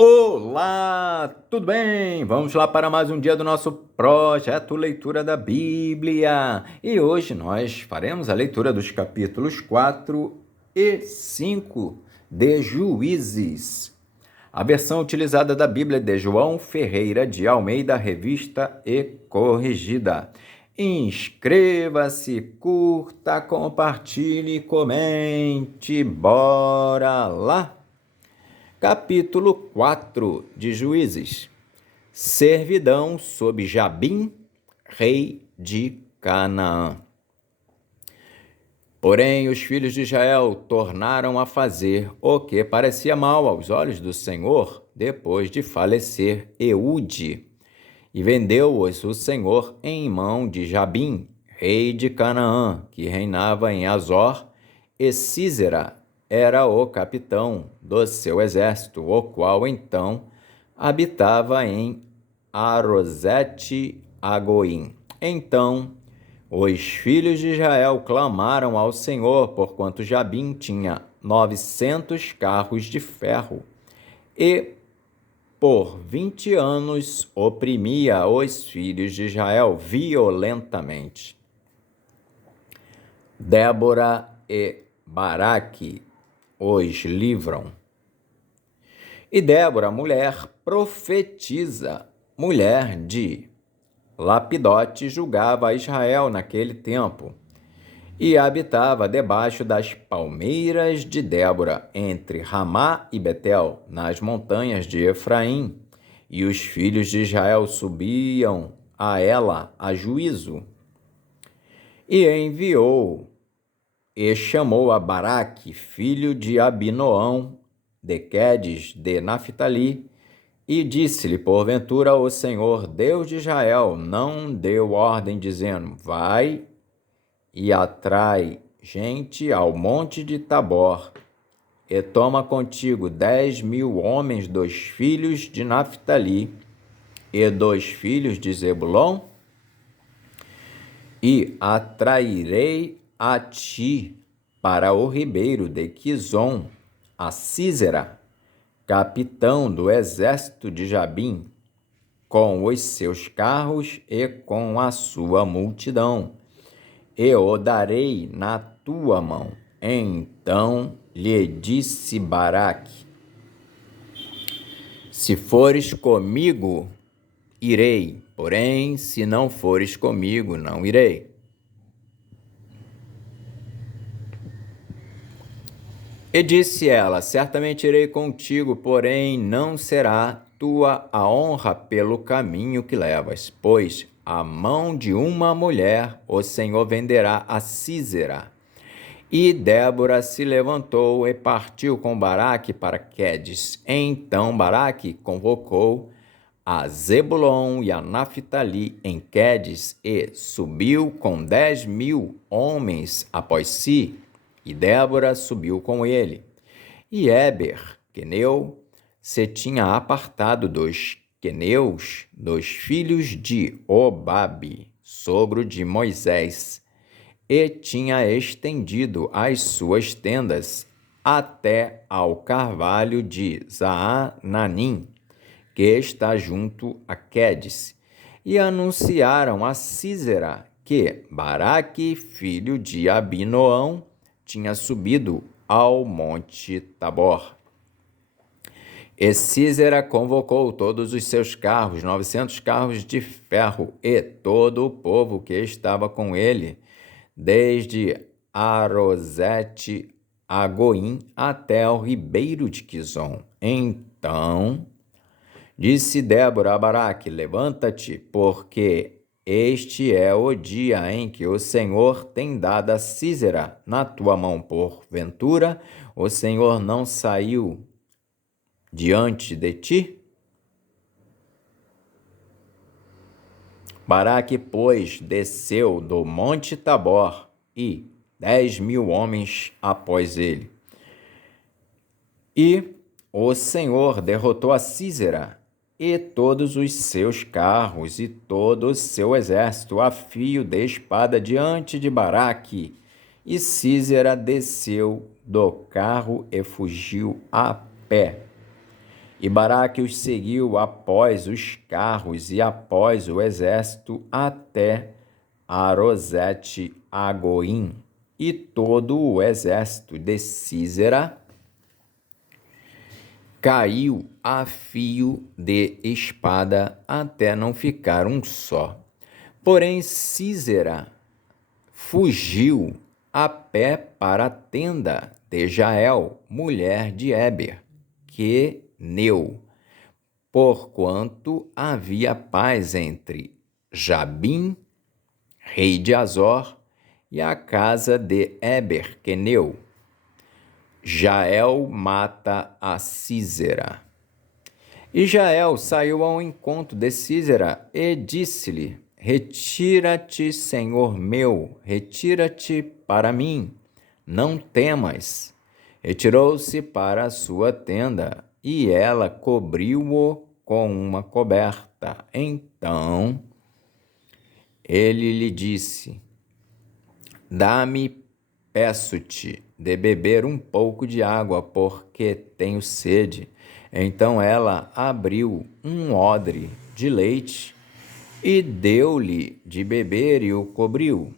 Olá, tudo bem? Vamos lá para mais um dia do nosso projeto Leitura da Bíblia. E hoje nós faremos a leitura dos capítulos 4 e 5 de Juízes. A versão utilizada da Bíblia é de João Ferreira de Almeida, revista e corrigida. Inscreva-se, curta, compartilhe, comente. Bora lá! Capítulo 4 de Juízes. Servidão sob Jabim, rei de Canaã. Porém, os filhos de Israel tornaram a fazer o que parecia mal aos olhos do Senhor depois de falecer Eude, e vendeu-os o Senhor em mão de Jabim, rei de Canaã, que reinava em Azor, e Sísera era o capitão do seu exército, o qual então habitava em Arosete-Agoim. Então os filhos de Israel clamaram ao Senhor, porquanto Jabim tinha 900 carros de ferro, e por 20 anos oprimia os filhos de Israel violentamente. Débora e Baraque os livram. E Débora, mulher, profetiza, mulher de Lapidote, julgava Israel naquele tempo, e habitava debaixo das palmeiras de Débora, entre Ramá e Betel, nas montanhas de Efraim. E os filhos de Israel subiam a ela a juízo. E enviou e chamou a Baraque, filho de Abinoão, de Quedes de Naphtali, e disse-lhe: porventura o Senhor, Deus de Israel, não deu ordem, dizendo: vai e atrai gente ao monte de Tabor, e toma contigo 10.000 homens dos filhos de Naphtali e dos filhos de Zebulon, e atrairei a ti para o ribeiro de Quizon a Sísera, capitão do exército de Jabim, com os seus carros e com a sua multidão, e o darei na tua mão. Então lhe disse Baraque: se fores comigo, irei, porém, se não fores comigo, não irei. E disse ela: certamente irei contigo, porém não será tua a honra pelo caminho que levas, pois a mão de uma mulher o Senhor venderá a Sísera. E Débora se levantou e partiu com Baraque para Quedes. Então Baraque convocou a Zebulon e a Naphtali em Quedes e subiu com 10.000 homens após si, e Débora subiu com ele. E Éber, queneu, se tinha apartado dos queneus, dos filhos de Obabe, sogro de Moisés, e tinha estendido as suas tendas até ao carvalho de Zaananim, que está junto a Quedes, e anunciaram a Sísera que Baraque, filho de Abinoão, tinha subido ao monte Tabor. E Sísera convocou todos os seus carros, 900 carros de ferro, e todo o povo que estava com ele, desde Arosete-Agoim até o ribeiro de Quizon. Então disse Débora a Baraque: levanta-te, porque este é o dia em que o Senhor tem dado a Sísera na tua mão. Porventura o Senhor não saiu diante de ti? Baraque, pois, desceu do monte Tabor, e 10.000 homens após ele. E o Senhor derrotou a Sísera e todos os seus carros e todo o seu exército a fio de espada diante de Baraque. E Sísera desceu do carro e fugiu a pé. E Baraque os seguiu após os carros e após o exército até Arosete Agoim, e todo o exército de Sísera caiu a fio de espada até não ficar um só. Porém, Sísera fugiu a pé para a tenda de Jael, mulher de Éber, queneu, porquanto havia paz entre Jabim, rei de Azor, e a casa de Éber, queneu. Jael mata a Sísera. E Jael saiu ao encontro de Sísera e disse-lhe: Retira-te, senhor meu, retira-te para mim, não temas. Retirou-se para a sua tenda, e ela cobriu-o com uma coberta. Então ele lhe disse: Dá-me, peço-te, de beber um pouco de água, porque tenho sede. Então ela abriu um odre de leite e deu-lhe de beber e o cobriu.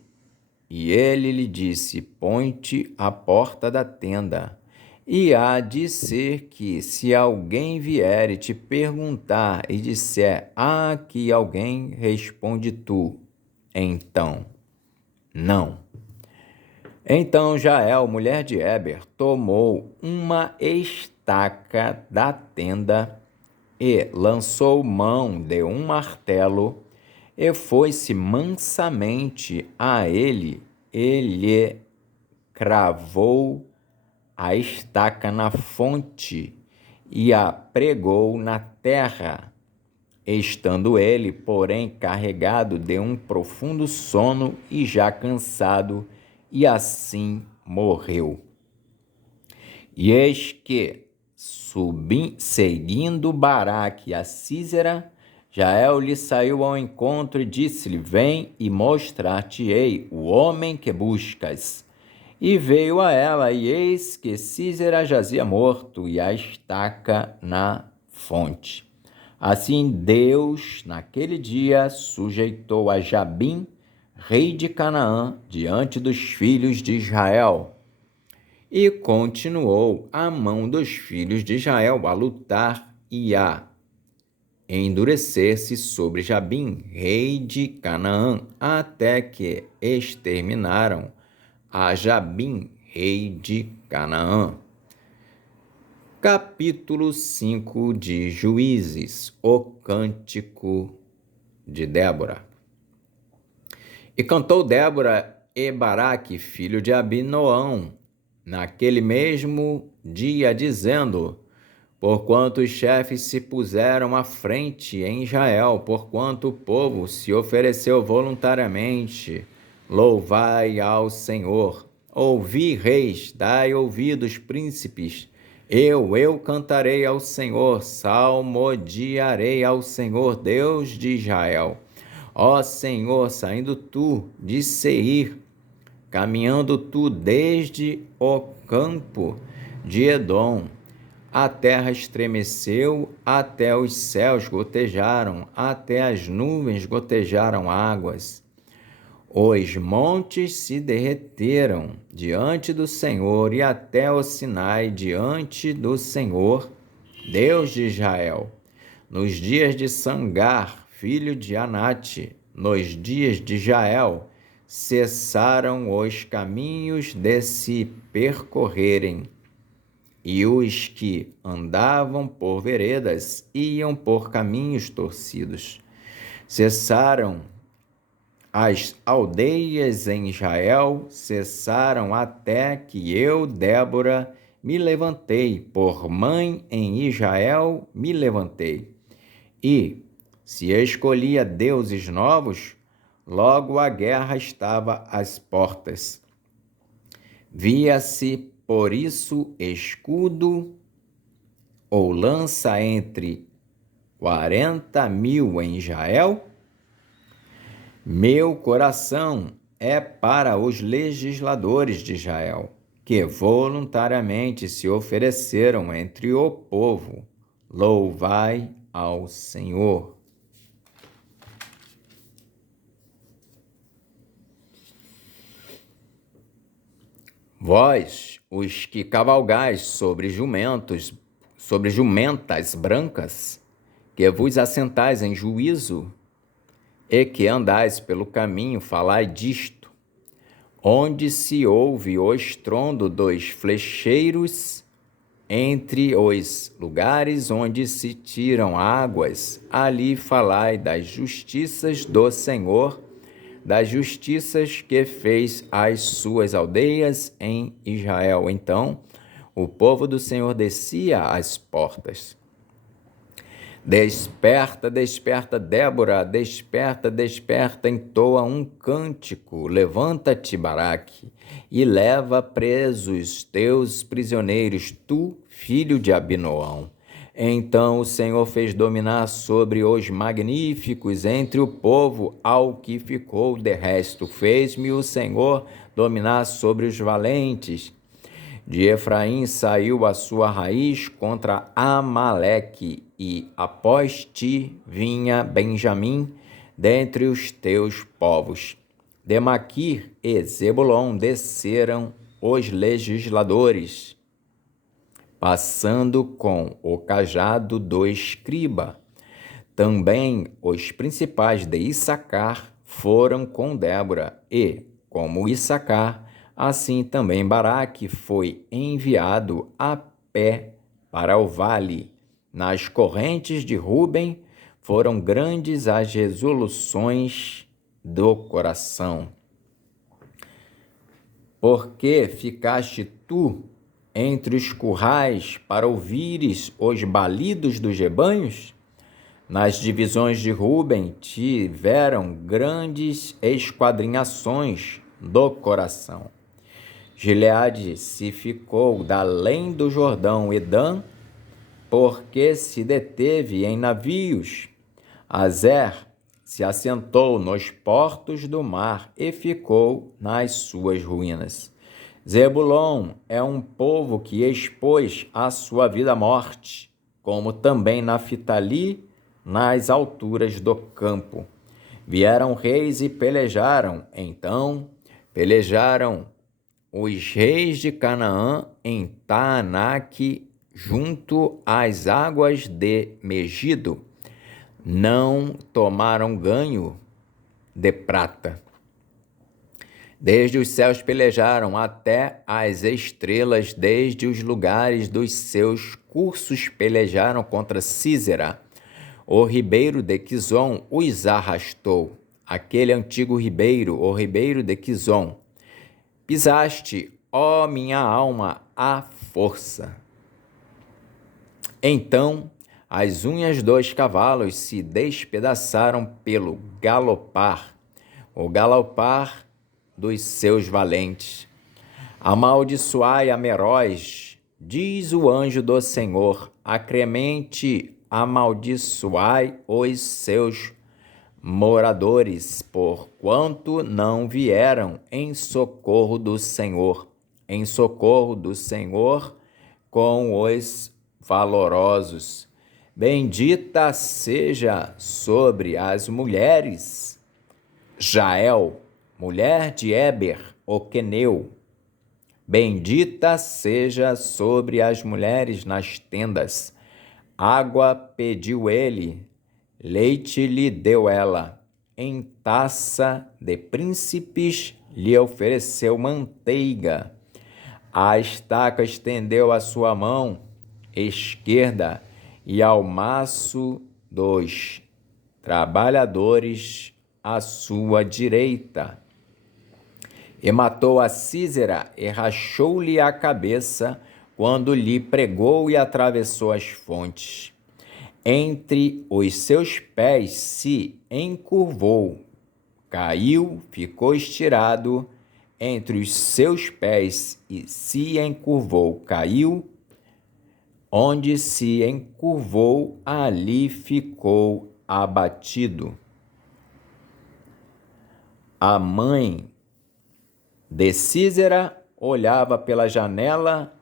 E ele lhe disse: Põe-te à porta da tenda. E há de ser que, se alguém vier e te perguntar e disser: Há aqui alguém, responde tu: Então, não. Então Jael, mulher de Éber, tomou uma estaca da tenda e lançou mão de um martelo e foi-se mansamente a ele e lhe cravou a estaca na fonte e a pregou na terra, estando ele, porém, carregado de um profundo sono e já cansado, e assim morreu. E eis que, seguindo Baraque a Sísera, Jael lhe saiu ao encontro e disse-lhe: Vem e mostrar-te-ei o homem que buscas. E veio a ela, e eis que Sísera jazia morto, e a estaca na fonte. Assim Deus, naquele dia, sujeitou a Jabim, rei de Canaã, diante dos filhos de Israel. E continuou a mão dos filhos de Israel a lutar e a endurecer-se sobre Jabim, rei de Canaã, até que exterminaram a Jabim, rei de Canaã. Capítulo 5 de Juízes, o cântico de Débora. E cantou Débora e Baraque, filho de Abinoão, naquele mesmo dia, dizendo: Porquanto os chefes se puseram à frente em Israel, porquanto o povo se ofereceu voluntariamente, louvai ao Senhor. Ouvi, reis, dai ouvidos, príncipes. Eu cantarei ao Senhor, salmodiarei ao Senhor, Deus de Israel. Ó Senhor, saindo tu de Seir, caminhando tu desde o campo de Edom, a terra estremeceu, até os céus gotejaram, até as nuvens gotejaram águas. Os montes se derreteram diante do Senhor, e até o Sinai diante do Senhor, Deus de Israel. Nos dias de Sangar, filho de Anate, nos dias de Jael, cessaram os caminhos de se percorrerem, e os que andavam por veredas iam por caminhos torcidos. Cessaram as aldeias em Israel, cessaram até que eu, Débora, me levantei, por mãe em Israel me levantei. E, se escolhia deuses novos, logo a guerra estava às portas. Via-se, por isso, escudo ou lança entre 40.000 em Israel? Meu coração é para os legisladores de Israel, que voluntariamente se ofereceram entre o povo. Louvai ao Senhor. Vós, os que cavalgais sobre jumentos, sobre jumentas brancas, que vos assentais em juízo, e que andais pelo caminho, falai disto, onde se ouve o estrondo dos flecheiros, entre os lugares onde se tiram águas, ali falai das justiças do Senhor, das justiças que fez às suas aldeias em Israel. Então, o povo do Senhor descia às portas. Desperta, desperta, Débora, desperta, desperta, entoa um cântico. Levanta-te, Baraque, e leva presos teus prisioneiros, tu, filho de Abinoão. Então o Senhor fez dominar sobre os magníficos entre o povo ao que ficou de resto. Fez-me o Senhor dominar sobre os valentes. De Efraim saiu a sua raiz contra Amaleque, e após ti vinha Benjamim dentre os teus povos. De Maquir e Zebulon desceram os legisladores, passando com o cajado do escriba. Também os principais de Issacar foram com Débora, e, como Issacar, assim também Baraque foi enviado a pé para o vale. Nas correntes de Ruben foram grandes as resoluções do coração. Porque ficaste tu entre os currais para ouvires os balidos dos rebanhos? Nas divisões de Ruben tiveram grandes esquadrinhações do coração. Gileade se ficou da além do Jordão, Edã, porque se deteve em navios. Azer se assentou nos portos do mar e ficou nas suas ruínas. Zebulon é um povo que expôs a sua vida à morte, como também Naftali nas alturas do campo. Vieram reis e pelejaram, então pelejaram os reis de Canaã em Taanaque, junto às águas de Megido. Não tomaram ganho de prata. Desde os céus pelejaram até as estrelas, desde os lugares dos seus cursos pelejaram contra Sísera. O ribeiro de Quizon os arrastou, aquele antigo ribeiro, o ribeiro de Quizon. Pisaste, ó minha alma, à força. Então as unhas dos cavalos se despedaçaram pelo galopar, o galopar dos seus valentes. Amaldiçoai a Meróis, diz o anjo do Senhor, acremente amaldiçoai os seus moradores, porquanto não vieram em socorro do Senhor com os valorosos. Bendita seja sobre as mulheres Jael, mulher de Éber, o queneu. Bendita seja sobre as mulheres nas tendas. Água pediu ele, leite lhe deu ela. Em taça de príncipes lhe ofereceu manteiga. A estaca estendeu a sua mão esquerda e ao maço dos trabalhadores a sua direita. E matou a Sísera e rachou-lhe a cabeça quando lhe pregou e atravessou as fontes. Entre os seus pés se encurvou, caiu, ficou estirado, entre os seus pés e se encurvou, caiu, onde se encurvou, ali ficou abatido. A mãe de Sísera olhava pela janela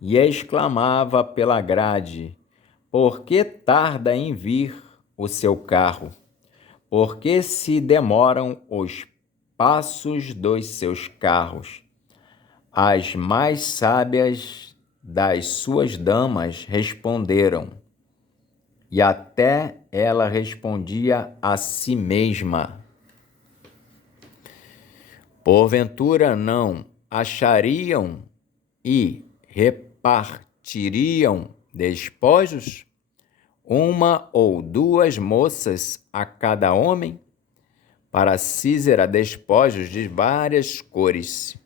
e exclamava pela grade: por que tarda em vir o seu carro? Por que se demoram os passos dos seus carros? As mais sábias das suas damas responderam, e até ela respondia a si mesma: porventura não achariam e repartiriam despojos? Uma ou duas moças a cada homem? Para Císera, despojos de várias cores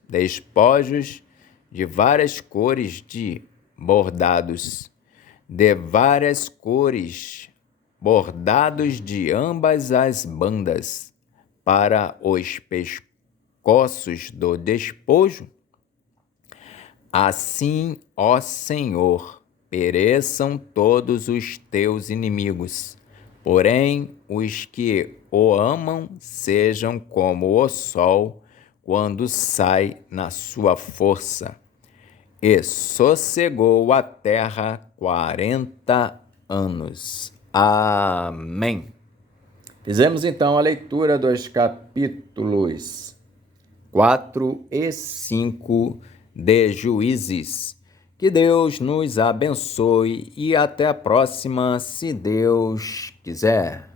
de bordados, de várias cores, bordados de ambas as bandas, para os pescoços do despojo? Assim, ó Senhor, pereçam todos os teus inimigos, porém os que o amam sejam como o sol quando sai na sua força. E sossegou a terra 40 anos. Amém. Fizemos então a leitura dos capítulos 4 e 5 de Juízes. Que Deus nos abençoe e até a próxima, se Deus quiser.